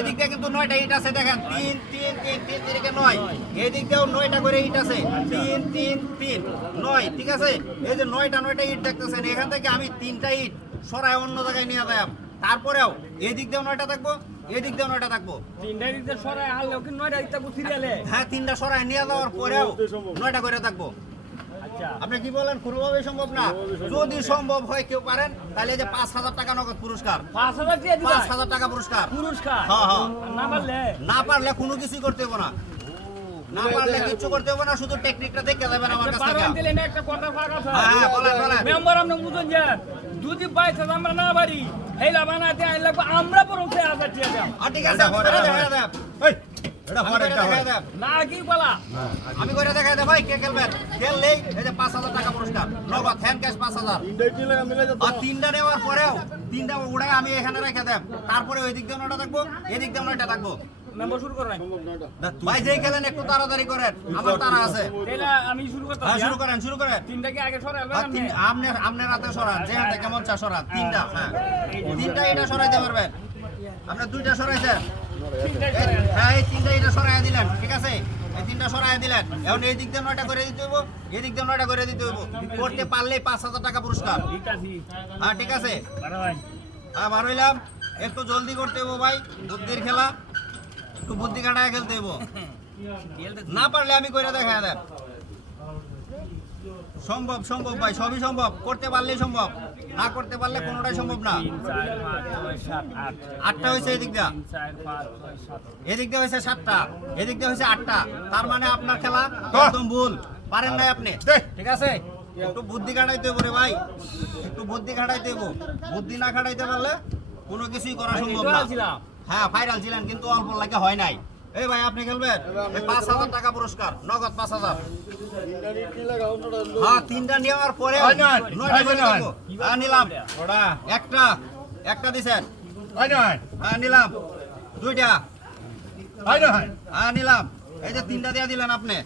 এদিক দিয়ে কিন্তু 9টা ইট আছে দেখেন 3 3 3 3 থেকে 9 এদিক দিয়েও 9টা করে ইট আছে 3 3 3 9 ঠিক আছে এই যে 9টা ইট দেখতেছেন এখান থেকে আমি 3টা ইট সরায় অন্য জায়গায় নিয়ে যাই তারপরেও এদিক দিয়েও 9টা থাকবো এদিক দিয়েও 9টা থাকবো 3টা দিক দিয়ে সরায় আনলেও কি 9টা দিক থাকবো সিরিয়ালে হ্যাঁ 3টা সরায় নিয়ে যাওয়ার পরেও 9টা করে থাকবো আচ্ছা আপনি কি বলেন কোনোভাবে সম্ভব না যদি সম্ভব হয় কেউ পারেন তাহলে যে 5000 টাকা নগদ পুরস্কার 5000 দিয়ে দিবা 5000 টাকা পুরস্কার পুরস্কার হ্যাঁ হ্যাঁ না পারলে কোনো কিছুই করতে হবে না না পারলে কিছু করতে হবে না শুধু টেকনিকটা দেখে যাবেন আমার কাছ থেকে পারবেন দিলে না একটা কথা ফাঁকা আছে হ্যাঁ বলেন মেম্বার আমরা বুঝুন যে যদি বাইসা আমরা না পারি হেলা বানাতে আইলে আমরা বরং 6000 টাকা দাও ঠিক আছে এই এটা পরে এটা না কি বলা আমি কইরা দেখাই দে ভাই কে খেলবেন খেললেই এই যে 5000 টাকা পুরস্কার নগদ হ্যান্ড ক্যাশ 5000 আর তিনটা নেওয়ার পরেও তিনটা উড়াই আমি এখানে রেখে দেব তারপরে ওই দিক দিয়ে 9টা থাকবো এদিক দিয়ে 9টা থাকবো মেম্বার শুরু করেন ভাই যেই খেলেন একটু তাড়াতাড়ি করেন আমার তাড়া আছে তাহলে আমি শুরু করতে হ্যাঁ শুরু করেন তিনটা কি আগে সরাইবেন আপনি রাতে সরান যে হাতে কেমন চা সরান তিনটা হ্যাঁ তিনটা এটা সরাইতে পারবেন আপনি দুইটা সরাইছেন হ্যাঁ এই তিনটা এটা সরাইয়া দিলেন ঠিক আছে এই তিনটা সরাইয়া দিলেন এখন এই দিক দিয়ে 9টা করে দিতে হইব এই দিক দিয়ে 9টা করে দিতে হইব করতে পারলেই 5000 টাকা পুরস্কার ঠিক আছে হ্যাঁ ঠিক আছে ভাই হ্যাঁ বার হইলাম একটু জলদি করতে হইব ভাই বুদ্ধির খেলা একটু বুদ্ধি কাটায় খেলতে হইব না পারলে আমি কইরা দেখায় দেন সম্ভব ভাই সবই সম্ভব করতে পারলেই সম্ভব না করতে পারলে কোনোটাই সম্ভব না 8টা হয়েছে এদিক দিয়া এদিক দিয়ে হয়েছে 7টা এদিক দিয়ে হয়েছে 8টা তার মানে আপনার খেলা একদম ভুল পারেন নাই আপনি ঠিক আছে একটু বুদ্ধি খাটাইতে হইব রে ভাই একটু বুদ্ধি খাটাইতে হইব বুদ্ধি না খাটাইতে পারলে কোনো কিছুই করা সম্ভব না হ্যাঁ ফাইনাল ছিলেন কিন্তু অল্প লাগে হয় নাই এই ভাই আপনি খেলবেন 5000 টাকা পুরস্কার নগদ 5000 হ্যাঁ তিনটা নেওয়ার পরে 9টা করে দেব হ্যাঁ নিলাম একটা দিছেন হ্যাঁ নিলাম দুইটা হ্যাঁ নিলাম এই যে তিনটা দিয়ে দিলেন আপনি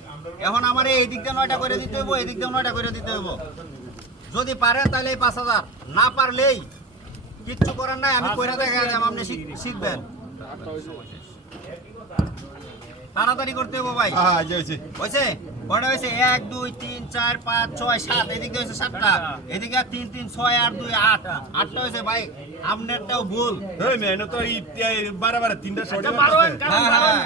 এখন আমার এই দিক দিয়ে 9টা করে দিতে হইব এই দিক দিয়ে 9টা করে দিতে হইব যদি পারেন তাহলে 5000 না পারলেই কিচ্ছু করার নাই আমি কইরা দেখাই দেব আপনি শিখবেন তাড়াতাড়ি করতে হবে ভাই হয়েছে কয়টা হয়েছে 1 2 3 4 5 6 7 এদিকে হয়েছে 7টা এদিকে 3 3 6 8 2 8 8টা হয়েছে ভাই আপনারটাও ভুল এই মেনে তো বারবার তিনটা শট হ্যাঁ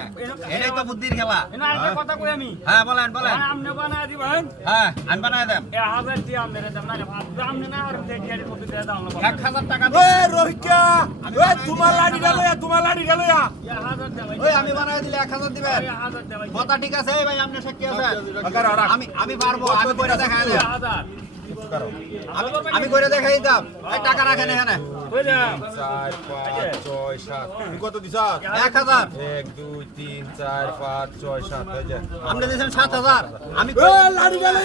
এটাই তো বুদ্ধির খেলা একটা কথা কই আমি হ্যাঁ বলেন আপনি বানায় দিবেন হ্যাঁ আমি বানায় দেব 1000 দিয়ে আপনি দেন না আপনি না আর টিয়ারি কত দিয়ে দাও না 1000 টাকা এই রোহিকা এই তোমার লাড়ি গেল 1000 দেন ওই আমি বানায় দিলে 1000 দিবেন 1000 দেন কথা ঠিক আছে এই ভাই আপনি সাক্ষী আছেন আমি পারবো আমি কইরা দেখাই দেব 1000 আমি কইরা দেখাই দিতাম এই টাকা রাখেন এখানে কই দাও 4 5 6 7 কত দিছ 1000 1 2 3 4 5 6 7 এই যে আপনি দিয়েছেন 7000 আমি লাড়ি গেল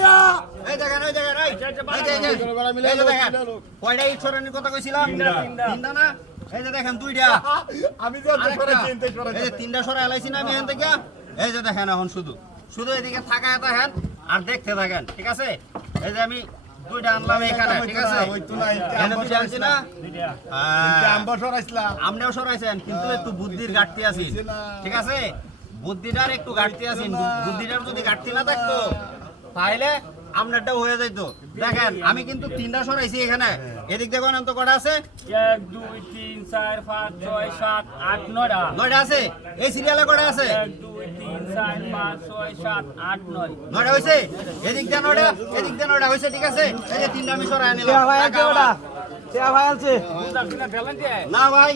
এই দেখেন এই দেখেন কয়টা ইট সরানোর কথা কইছিলাম তিনটা না এই যে দেখেন দুইটা আমি যে এই যে তিনটা সরা এলাইছি না আমি এখান থেকে এই যে দেখেন এখন শুধু এদিকে থাকায় থাকেন আর দেখতে থাকেন ঠিক আছে এই যে আমি দুইটা আনলাম এখানে ঠিক আছে এখানে দুইটা আনছি না আমরাও সরাইছেন কিন্তু একটু বুদ্ধির ঘাটতি আছে ঠিক আছে বুদ্ধিটার একটু ঘাটতি আছে বুদ্ধিটার যদি ঘাটতি না থাকতো তাহলে আপনারটাও হয়ে যেত দেখেন আমি কিন্তু তিনটা সরাইছি এখানে এদিক দেখুন তো কটা আছে 1 2 3 4 5 6 7 8 9টা আছে এই সিরিয়ালে কটা আছে 1 2 3 4 5 6 7 8 9 9টা হইছে এদিক দিয়ে 9টা এদিক দিয়ে 9টা হইছে ঠিক আছে এই যে তিনটা আমি সরাই নিলাম ভাই আছে না ভাই